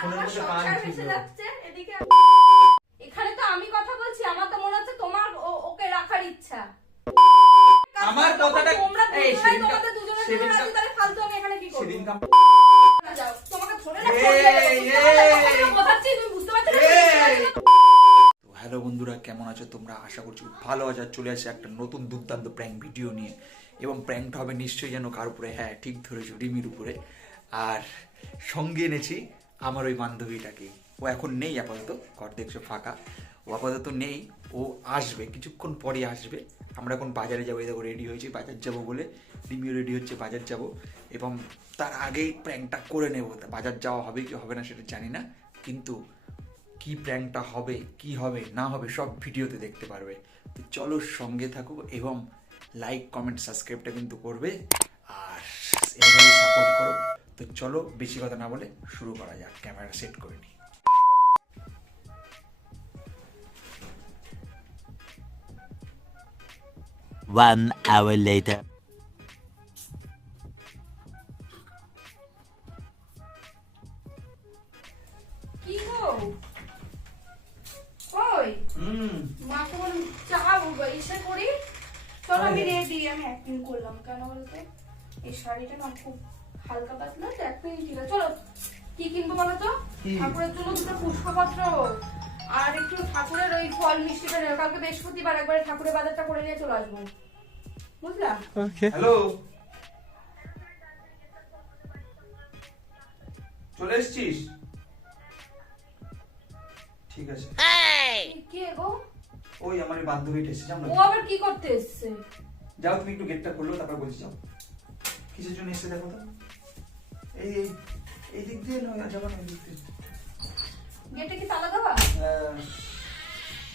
ফোনের মধ্যে কান সংসার যাচ্ছে এদিকে এখানে তো আমি কথা বলছি আমার তো মনে হচ্ছে তোমার ওকে রাখার ইচ্ছা। আমার কথাটা- তোমরা এই, তোমাদের দুজনের জন্য সেদিনকা- তাহলে ফালতু আমি এখানে কি করব? সেদিন কাম যাও তোমাকে ধরে না এই, ফোন দেবো, বুঝতে এই। পারলে? কথাগুলো বোঝাচ্ছি, তুমি বুঝতে পারছ না? হ্যালো বন্ধুরা কেমন আছো তোমরা? আশা করছি ভালো আছো। চলে আসছে একটা নতুন দুর্দান্ত প্র্যাঙ্ক ভিডিও নিয়ে। এবং প্র্যাঙ্কটা হবে নিশ্চয়ই যেন কার উপরে হ্যাঁ ঠিক ধরেছো রিমির উপরে। আর সঙ্গে এনেছি আমার ওই বান্ধবীটাকে। ও এখন নেই আপাতত, ঘর দেখছ ফাঁকা। ও আপাতত নেই, ও আসবে, কিছুক্ষণ পরে আসবে। আমরা এখন বাজারে যাব দেখো রেডি হয়েছি, বাজার যাব বলে রিমিও রেডি হচ্ছে, বাজার যাব। এবং তার আগেই প্র্যাঙ্কটা করে নেব। বাজার যাওয়া হবে কি হবে না সেটা জানি না, কিন্তু কি প্র্যাঙ্কটা হবে, কি হবে, না হবে সব ভিডিওতে দেখতে পারবে। তো চলো সঙ্গে থাকো এবং লাইক কমেন্ট সাবস্ক্রাইবটা কিন্তু করবে। আর এভাবে সাপোর্ট করো। তো চলো বেশি কথা না বলে শুরু করা যাক ক্যামেরা সেট করে নিই। One hour later. কি গো? ওই হুম। মাকে চা করি চলো আমি রেডি আমি অ্যাক্টিং করলাম কেন বলতে? এই শাড়িটা না খুব হালকা পাতলা তো অ্যাক্টিং ঠিক আছে চলো কি কিনবো বলো তো? ঠাকুরের জন্য দুটো পুষ্পপত্র। আর একটু ঠাকুরের ওই ফল মিষ্টি পেনে কালকে বৃহস্পতিবার একবারে ঠাকুরের বাজারটা করে নিয়ে চলে আসব। বুঝলা হ্যালো? চলে এসছিস? ঠিক আছে। কি- কে গো? ওই আমার বান্ধবীটা এসেছে ও আবার কি করতে এসছে? যাও তুমি একটু গেটটা খুললো তারপর বলছি যাও। কিসের জন্য এসে দেখো তো। এই এই এই দিক দিয়ে নয় যাব না এই দিক দিয়ে গেটে কি তালা দেওয়া? আহ,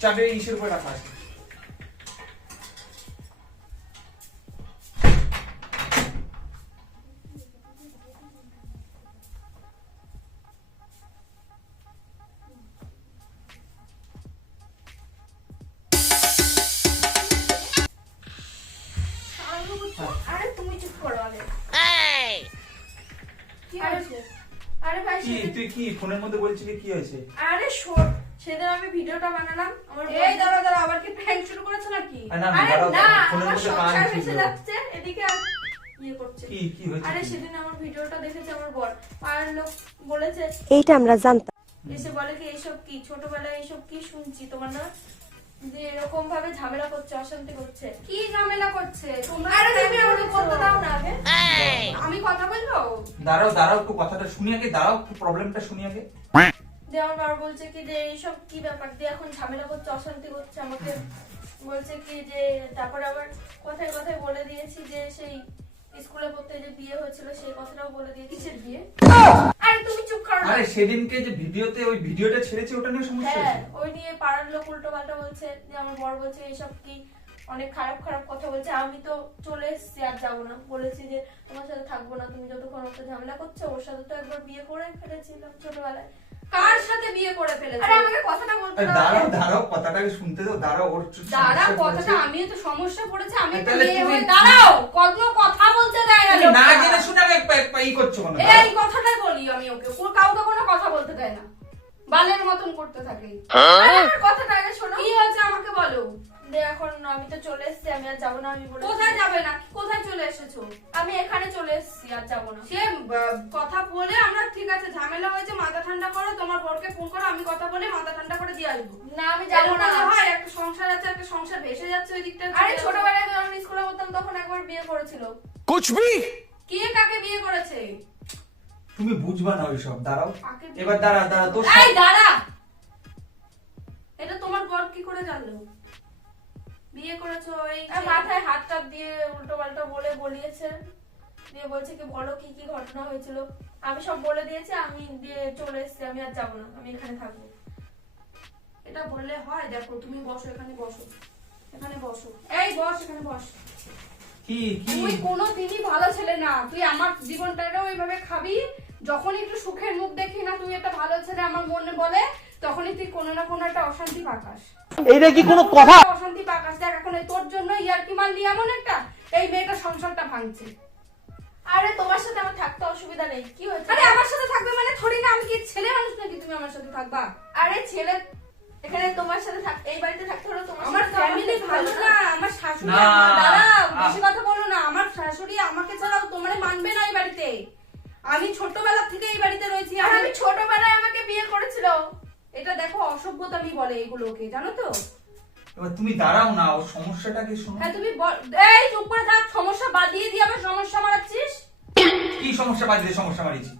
চাবি ইসের উপরে রাখা আছে। হয়েছে? আরে ভাই কি? তুই কি ফোনের মধ্যে বলছিলি কি হয়েছে? আরে শোন সেদিন আমি ভিডিওটা বানালাম আমার এই দাঁড়া দাঁড়া আবার কি প্র্যাঙ্ক শুরু করেছ নাকি? আরে না, ফোনের মধ্যে সংসার। যাচ্ছে এদিকে আর ইয়ে করছে। কি কি হয়েছে আরে সেদিন আমার ভিডিওটা দেখেছে আমার বর আর লোক বলেছে এইটা আমরা জানতাম। এসে বলে কি এইসব কি ছোটবেলায় এইসব কি শুনছি? তোমার না যে এরকম ভাবে ঝামেলা করছে অশান্তি করছে। কি ঝামেলা করছে? তোমরা আরে তুমি আমাকে বলতে দাও না আগে। আমি কথা বলব? দাঁড়াও দাঁড়াও একটু কথাটা শুনি আগে দাঁড়াও একটু প্রবলেমটা শুনি আগে। দিয়ে আমার বাবা বলছে কি যে এইসব কি ব্যাপার? দিয়ে এখন ঝামেলা করছে অশান্তি করছে আমাকে। বলছে কি যে তারপরে আবার কথায় কথায় বলে দিয়েছি যে সেই স্কুলে পড়তে যে বিয়ে হয়েছিল সেই কথাটাও বলে কিসের বিয়ে? আরে তুমি চুপ করো আরে সেদিনকে যে ভিডিওতে ওই ভিডিওটা ছেড়েছে ওটা নিয়ে সমস্যা হ্যাঁ ওই নিয়ে পাড়ার লোক উল্টো পাল্টা বলছে যে আমার বর বলছে এইসব কি অনেক খারাপ খারাপ কথা বলছে আমি তো চলে এসেছি আর যাব না। বলেছি যে তোমার সাথে থাকব না তুমি যতক্ষণ ওর সাথে ঝামেলা করছ ওর সাথে তো একবার বিয়ে করে ফেলেছিলাম ছোটবেলায়। কার সাথে বিয়ে করে ফেলেছো? আরে আমাকে কথাটা বলতে দাও। দাঁড়াও দাঁড়াও কথাটাকে শুনতে দাও দাঁড়াও ওর চ- দাঁড়া সমস্যা কথাটা। আমিও তো সমস্যা পড়েছে আমি তো মেয়ে হয়ে দাঁড়াও কত কথা বলতে দেয় না না জেনে শুনে আগে পা- পা- ই করছ কেন? এই কথাটাই বলি আমি ওকে ও কাউকে কোনো কথা বলতে দেয় না। বালের মতন করতে থাকে। আরে কথাটা আগে শোনো। কি হয়েছে আমাকে বলো? এখন আমি তো চলে এসেছি আমি আর যাব না আমি বলে কোথায় যাবে না? কোথায় চলে এসেছ? আমি এখানে চলে এসেছি আর যাব না। সে কথা বলে আমরা ঠিক আছে ঝামেলা হয়েছে মাথা ঠান্ডা করো তোমার বরকে ফোন করো আমি কথা বলে মাথা ঠান্ডা করে দিয়ে আসব। না আমি যাব না। হয় একটা সংসার আছে একটা সংসার ভেসে যাচ্ছে ওই দিকটা আরে ছোটবেলায় যখন স্কুলে পড়তাম তখন একবার বিয়ে করেছিল। কুছ ভি? কে কাকে বিয়ে করেছে? তুমি বুঝবা না ওইসব দাঁড়াও। এবার দাঁড়া দাঁড়া তো এই দাঁড়া! এটা তোমার বর কি করে জানলো? বিয়ে করেছ এই মাথায় হাত টাত দিয়ে উল্টো পাল্টা বলে বলিয়েছে। দিয়ে বলছে কি বলো কি কি ঘটনা হয়েছিল? আমি সব বলে দিয়েছি আমি দিয়ে চলে এসেছি আমি আর যাব না আমি এখানে থাকব। এটা বললে হয় দেখো তুমি বসো এখানে বসো এখানে বসো। এই বস এখানে বস। কি কি? তুই কোনোদিনই ভালো ছেলে না তুই আমার জীবনটাকেও এইভাবে খাবি যখন একটু সুখের মুখ দেখি না তুই একটা ভালো ছেলে আমার মনে বলে তখনই তুই কোনো না কোনো একটা অশান্তি পাকাস। এটা কি কোনো কথা? অশান্তি পাকাস। দেখ এখন তোর জন্য ইয়ারকি মারলি এমন একটা? এই মেয়েটা সংসারটা ভাঙছে। আরে তোমার সাথে আমার থাকতে অসুবিধা নেই। কি হয়েছে? আরে আমার সাথে থাকবে মানে থোড়ি না আমি কি ছেলে মানুষ নাকি? আমার সাথে থাকবা? আরে ছেলে এখানে তোমার সাথে থাক এই বাড়িতে থাকতে হলো তোমার আমার ফ্যামিলি ভালো না আমার শাশুড়ি আ- বেশি কথা বলো না আমার শাশুড়ি আমাকে ছাড়াও তোমারে মানবে না এই বাড়িতে। আমি ছোটবেলা থেকে এই বাড়িতে রয়েছি আর আমি আমি ছোটবেলায় আমাকে বিয়ে করেছিল। এটা দেখো অসভ্যতামি বলে এগুলোকে জানো তো? এবার তুমি দাঁড়াও না ওর সমস্যাটাকে শোনো? হ্যাঁ তুমি এই চুপ করে থাক সমস্যা বাদিয়ে দিয়ে আবার সমস্যা মারাচ্ছিস? কি সমস্যা বাজে সমস্যা মারিছি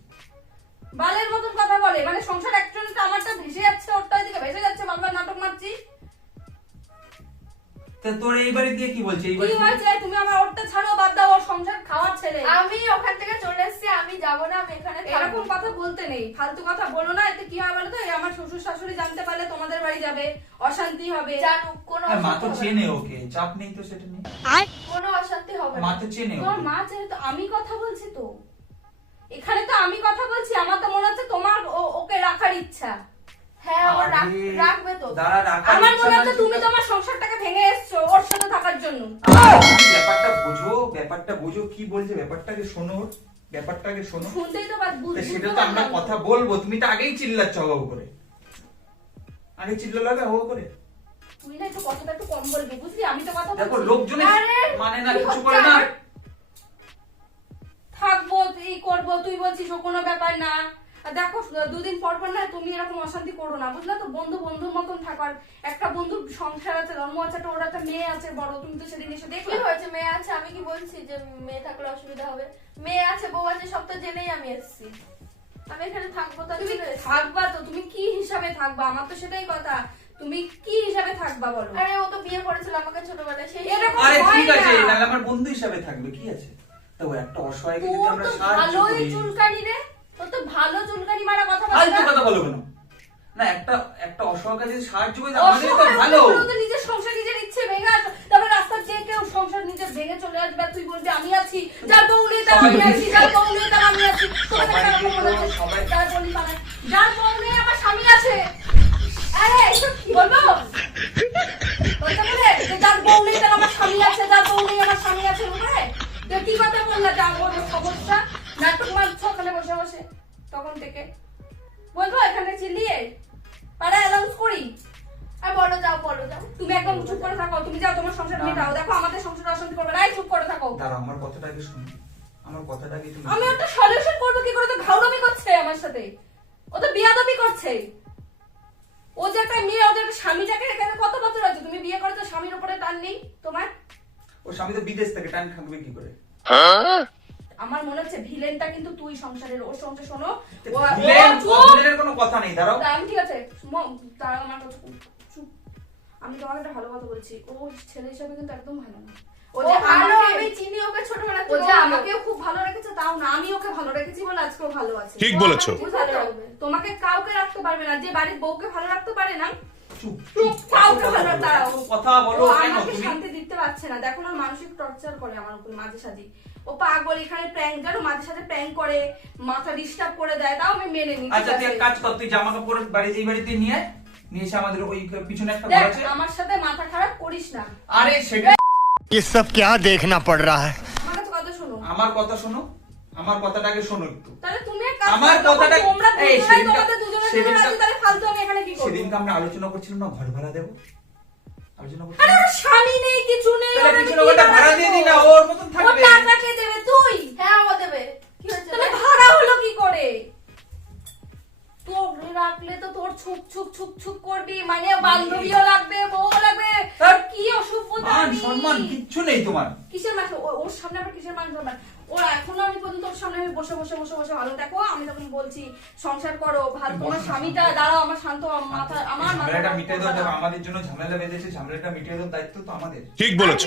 বালের মতন কথা বলে মানে সংসার একজন তো আমারটা ভেসে যাচ্ছে ওরটা ওইদিকে ভেসে যাচ্ছে বারবার নাটক মারছিস তা তোর এই বাড়ি দিয়ে কি বলছে? এই বাড়ি কি দিয়ে- হয়েছে তুমি আমার ওরটা ছাড়ো বাদ দাও ওর সংসার খাওয়ার ছেলে। আমি ওখান থেকে চলে এসেছি আমি যাব না আমি এখানে এরকম কথা বলতে নেই ফালতু কথা বলো না এতে কি হয় বলো তো এই আমার শ্বশুর শাশুড়ি জানতে পারলে তোমাদের বাড়ি যাবে অশান্তি হবে। জানুক কোনো মা তো চেনে ওকে চাপ নেই তো সেটা নিয়ে। না। কোনো অশান্তি হবে মা তো চেনে তোমার মা চেনে তো আমি কথা বলছি তো। এখানে তো আমি কথা বলছি আমার তো মনে হচ্ছে তোমার ওকে রাখার ইচ্ছা। হ্যাঁ ও রাখবে তো। আমার মনে হচ্ছে তুমি তোমার সংসারটাকে ভেঙে এসছো ওর সাথে থাকার জন্য। ব্যাপারটা বোঝো ব্যাপারটা বোঝো কি বলছে ব্যাপারটাকে শোনো ব্যাপারটাকে শোনো। শুনতেই তো বাদ সেটা তো আমরা কথা বলব তুমি তো আগেই চিল্লাচ্ছ হব করে আগে চিল্লাবে হব করে। তুই না একটু কথাটা একটু কম বলবি বুঝলি? আমি তো কথা দেখো বলছি। মানে না কিছু করে না। থাকব এই করব তুই বলছিস ও কোনো ব্যাপার না। দেখো দুদিন পর পর না তুমি এরকম অশান্তি করো না বুঝলে তো? বন্ধু বন্ধুর মতন থাকার একটা বন্ধুর সংসার আছে জন্ম আছে একটা ওর একটা মেয়ে আছে বড় তুমি তো সেদিন এসে দেখলে। হয়েছে? মেয়ে আছে আমি কি বলছি যে মেয়ে থাকলে অসুবিধা হবে? মেয়ে আছে বউ আছে সব তো জেনেই আমি এসেছি। আমি এখানে থাকব তো তুমি থাকবা তো তুমি কি হিসাবে থাকবা? আমার তো সেটাই কথা। তুমি কি হিসাবে থাকবা বলো? আরে ও তো বিয়ে করেছিল আমাকে ছোটবেলায় সেই এরকম আরে ঠিক আছে তাহলে আমার বন্ধু হিসাবে থাকবে কি আছে? তো একটা অসহায়কে যদি আমরা সাহায্য ভালোই চুলকানি রে। তোর তো ভালো চুলকানি মারা কথা ফালতু কথা বলো কেন? না একটা একটা অসহায়কে যদি সাহায্য করি আমাদের তো অসহায় ভালো হলে তো নিজের সংসার নিজের ইচ্ছে ভেঙে আস তারপর রাস্তার যে কেউ সংসার নিজের ভেঙে চলে আসবে আর তুই বলবি আমি আছি। যার বউ নেই তার আমি আছি যার বউ নেই তার আমি আছি। মনে হচ্ছে? যার বলি পালায়। যার বউ নেই আমার স্বামী আছে। আরে এসব কি বলব? বলতে পারে যার বউ নেই তার আমার স্বামী আছে যার বউ নেই আমার স্বামী আছে বলে তো কি কথা বললা যা বলব খবরটা। নাটক মারছ ওখানে বসে বসে তখন থেকে। বলব এখানে চিল্লিয়ে পাড়া অ্যালাউন্স করি। আর বলো যাও বলো যাও। তুমি একদম চুপ করে থাকো তুমি যাও তোমার সংসার না। মেটাও দেখো আমাদের সংসার অশান্তি করবে না চুপ করে থাকো। দাঁড়াও আমার কথাটাকে শুনো। আমার কথাটাকে তুমি আমি একটা সলিউশন করব কি করে? তো ঘাউড়ামি করছে আমার সাথে। ও তো বিয়াদবি করছে। ও যে একটা মেয়ে ওদের স্বামীটাকে এখানে কত বছর আছে? তুমি বিয়ে করে তো স্বামীর উপরে টান নেই তোমার? ও স্বামী তো বিদেশ থেকে টাইম থাকবে কি করে? আমার মনে হচ্ছে ভিলেনটা কিন্তু তুই সংসারের ওর সংসার শোনো। ভিলেনের কোনো কথা নেই দাঁড়াও। ঠিক আছে। দাঁড়াও আমার কথা চুপ চুপ। আমি তোমাকে একটা ভালো কথা বলছি। ও ছেলে হিসাবে কিন্তু একদম ভালো না। ও যে ভালো আমি চিনি ওকে ছোটবেলা ও যে আমাকেও খুব ভালো রেখেছে তাও না। আমি ওকে ভালো রেখেছি বলে আজকেও ভালো আছে। ঠিক বলেছ। তোমাকে কাউকে রাখতে পারবে না। যে বাড়ির বউকে ভালো রাখতে পারে না চুপ চুপ, কাউকে ভালো কথা কথা বলো আমাকে শান্তি দিতে পারছে না। দেখো না মানসিক টর্চার করে আমার উপর মাঝে সাঝে। ও পাগল এখানে প্র্যাঙ্ক জানো মাঝে সাঝে প্র্যাঙ্ক করে মাথা ডিস্টার্ব করে দেয় তাও আমি মেনে নিই আচ্ছা তুই এক কাজ কর তুই জামা কাপড় বাড়ি এই বাড়িতে নিয়ে। নিয়ে এসে আমাদের ওই পিছনে একটা ঘর দেখ আছে আমার সাথে মাথা খারাপ করিস না আরে সেটা ये सब क्या देखना पड़ रहा है আমার কাছে কথা শোনো আমার কথা শোনো আমার কথাটাকে শোনো একটু তাহলে তুমি এক কাজ আমার করো, কথাটা- যখন তোমরা এই, দুজনেই সেদিনটা- তোমাদের দুজনের জন্য সেদিনটা- রাজি, তাহলে ফালতু আমি এখানে কি করবো সেদিনকে আমরা আলোচনা করছিলাম না ঘর ভাড়া দেবো আলোচনা আরে করছিলাম ওর স্বামী নেই কিছু নেই তাহলে ওর পিছনে কি ওটা ভাড়া দিয়ে দিই না ওর মতন ও থাকবে টাকা কে দেবে তুই হ্যাঁ ও দেবে কি হয়েছে তাহলে ভাড়া হলো কি করে তোর রাখলে তো তোর ছুক ছুক ছুক ছুক করবি মানে বান্ধবীও লাগবে বউ লাগবে। তার কি অসভ্যতা মান সম্মান কিচ্ছু নেই তোমার। কিসের মান ওর সামনে আবার কিসের মান সম্মান? ওর এখনও আমি পর্যন্ত সামনে আমি বসে বসে বসে বসে ভালো। দেখো আমি তখন বলছি সংসার করো ভালো তোমার স্বামীটা দাঁড়াও আমার শান্ত মাথা আমার ঝামেলাটা মিটিয়ে দাও আমাদের জন্য ঝামেলা বেঁধেছে ঝামেলাটা মিটিয়ে দাও দায়িত্ব তো আমাদের। ঠিক বলেছ।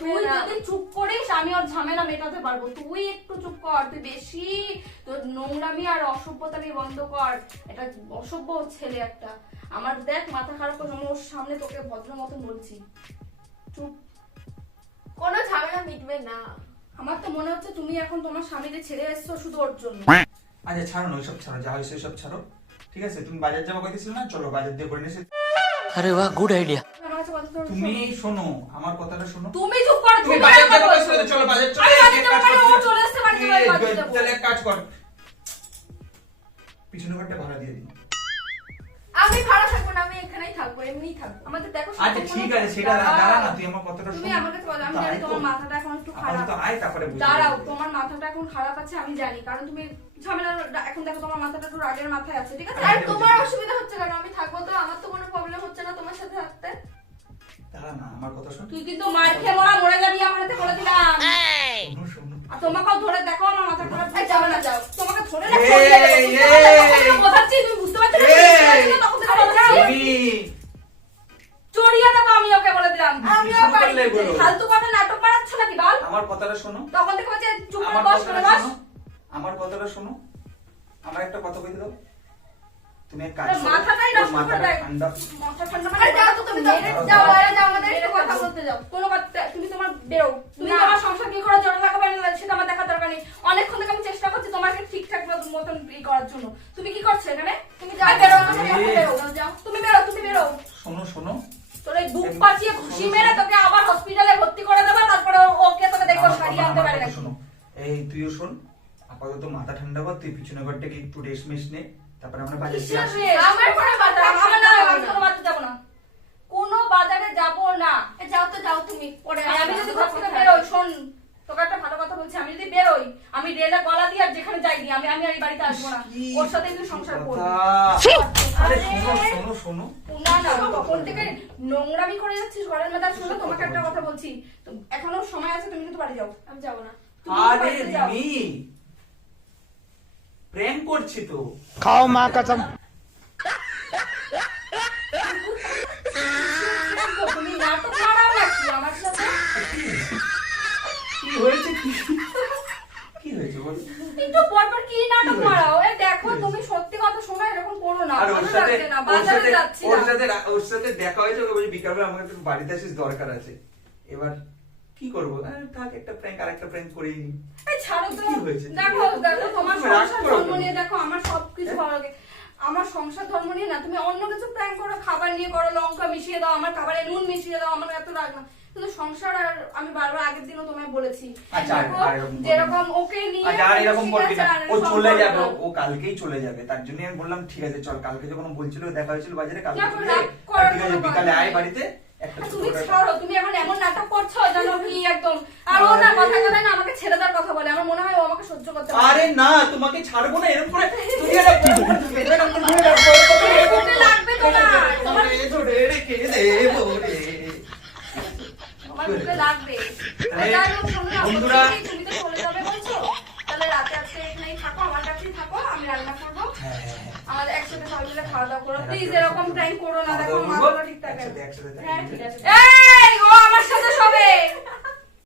তুই যদি চুপ করিস আমি ওর ঝামেলা মেটাতে পারব। তুই একটু চুপ কর তুই বেশি তোর নোংরামি আর অসভ্যতামি বন্ধ কর। এটা অসভ্য ছেলে একটা। আমার দেখ মাথা খারাপ করে আমি ওর সামনে তোকে ভদ্র মতন বলছি। চুপ কোনো ঝামেলা মিটবে না। আমার তো মনে হচ্ছে তুমি এখন তোমার স্বামীকে ছেড়ে এসছো শুধু ওর জন্য। আচ্ছা ছাড়ো না ওইসব ছাড়ো যা হয়েছে সব ছাড়ো। ঠিক আছে তুমি বাজার যাব কইতেছিল না? চলো বাজার দিয়ে করে নিয়েছি। আরে বাহ গুড আইডিয়া আমার কাছে শোনো। তুমি শোনো। আমার কথাটা শোনো। তুমি চুপ করো তুমি বাজার যাব কইতেছিল তো চলো বাজার চলো আমি বাজার যাব, কাজ মানে করো। চলে এসছে বাড়িতে, যাব। তাহলে এক কাজ কর। পিছনে ঘরটা আমি ভাড়া থাকব না আমি এখানেই থাকব এমনিই থাকব। আমাদের দেখো আচ্ছা ঠিক আছে সেটা দাঁড়া না তুই আমার কথাটা তুমি আমার কাছে বলো আমি জানি তোমার মাথাটা এখন একটু খারাপ। আয় তারপরে দাঁড়াও তোমার মাথাটা এখন খারাপ আছে আমি জানি কারণ তুমি ঝামেলা এখন দেখো তোমার মাথাটা একটু রাগের মাথায় আছে ঠিক আছে? আর তোমার অসুবিধা হচ্ছে কেন? আমি থাকব তো আমার তো কোনো প্রবলেম হচ্ছে না তোমার সাথে থাকতে। দাঁড়া না আমার কথা শোন। তুই কিন্তু মার খেয়ে মরা মরে যাবি আমার হাতে বলে দিলাম। শোনো শোনো। আর তোমাকেও ধরে দেখো আমার মাথা খারাপ। যাবে না যাও। তোমাকে ধরে না বোঝাচ্ছি, তুমি চড়িয়ে দেবো আমি ওকে বলে দিলাম আমিও পারি ফালতু কথা নাটক বানাচ্ছ নাকি বল আমার কথাটা শোনো। তখন থেকে বলছে চুপ করে আমার বস করে বস আমার কথাটা শোনো। আমার একটা কথা বলতে দাও। তুমি এক কাজ মাথাটাই নষ্ট করে। ঠান্ডা মাথা ঠান্ডা আরে যাও তো তুমি যাও বাইরে যাও আমাদের একটু কথা বলতে যাও। কোনো কথা তুমি তোমার বেরো। তুমি তোমার সংসার কি করে জোরে লাগাবে না সেটা আমার দেখার দরকার নেই। অনেকক্ষণ থেকে আমি চেষ্টা করছি তোমাকে ঠিকঠাক মতন ই করার জন্য। তুমি কি করছ এখানে? তুমি যাও বেরো আমার সাথে বেরো। যাও। তুমি বেরো তুমি বেরো। শোনো শোনো। তোর এই বুক পাচিয়ে ঘুষি মেরে তোকে আবার হসপিটালে ভর্তি করে দেবে তারপরে ওকে তোকে দেখো আমার সারিয়ে আনতে পারে নাকি? শোনো। এই তুইও শোন। আপাতত মাথা ঠান্ডা কর তুই পিছনে ঘরটাকে একটু রেস্ট মেস নে। তারপরে আমরা বাজারে আমার কোনো বাধা আমার না, আমি। কোনো বাজারে যাব না। কোনো বাজারে যাব না। এ, যাও তো যাও তুমি পরে আমি যদি ঘর থেকে কথা বেরোই শোন তোকে একটা ভালো কথা বলছি আমি যদি বেরোই আমি রেলে গলা দিয়ে আর যেখানে যাই দিয়ে আমি আমি আর এই বাড়িতে আসব না। ওর সাথে তুই সংসার করবি। আরে শোনো শোনো শোনো। না না তখন থেকে নোংরামি করে যাচ্ছিস ঘরের মধ্যে? শুনো তোমাকে একটা কথা বলছি। তো এখনও সময় আছে তুমি কিন্তু বাড়ি যাও। আমি যাব না। তুমি আরে। রিমি প্রেম করছি তো। খাও মা কাসম কি হয়েছে মারাও? তুমি সত্যি কথা করো না। ওর সাথে ওর সাথে দেখা হয়েছে বিকালবেলা আমার একটু বাড়িতে আসিস দরকার আছে। এবার কি করব? থাক একটা প্র্যাঙ্ক আর একটা প্র্যাঙ্ক করেই নি। এই ছাড়ো তো। দেখো দেখো তোমার সংসার ধর্ম নিয়ে দেখো আমার সবকিছু ভালো লাগে। আমার সংসার ধর্ম নিয়ে না তুমি অন্য কিছু প্ল্যান করো খাবার নিয়ে করো লঙ্কা মিশিয়ে দাও আমার খাবারে নুন মিশিয়ে দাও আমার এত রাগ না। কিন্তু সংসার আর আমি বারবার আগের দিনও তোমায় বলেছি। আচ্ছা, যেরকম ওকে নিয়ে আচ্ছা আর এরকম করবি না। ও চলে যাবে ও- কালকেই চলে যাবে। তার জন্য আমি বললাম ঠিক আছে চল কালকে যখন বলছিল দেখা হয়েছিল বাজারে কালকে ঠিক আছে বিকালে আয় বাড়িতে। তুমি ছাড়ো তুমি এখন এমন নাটক করছ জানো কি একদম আর ও না। কথা কথা না আমাকে ছেড়ে দেওয়ার কথা বলে আমার মনে হয় ও আমাকে সহ্য করতে পারে আরে না তোমাকে ছাড়বো না এরকম করে তুমি এটা এরকম করে রাখব, এরকম করে এই বুকে লাগবে তোমার। দেবো রে। আমার বন্ধুরা। তুমি তো চলে যাবে বলছো তাহলে রাতে আজকে এখানেই থাকো আমার কাছেই থাকো আমি রান্না করব হ্যাঁ, হ্যাঁ, হ্যাঁ। আমাদের একসাথে সবাই মিলে খাওয়া দাওয়া করো প্লিজ এরকম প্র্যাঙ্ক করো না দেখো মা বাবা ঠিক একসাথে একসাথে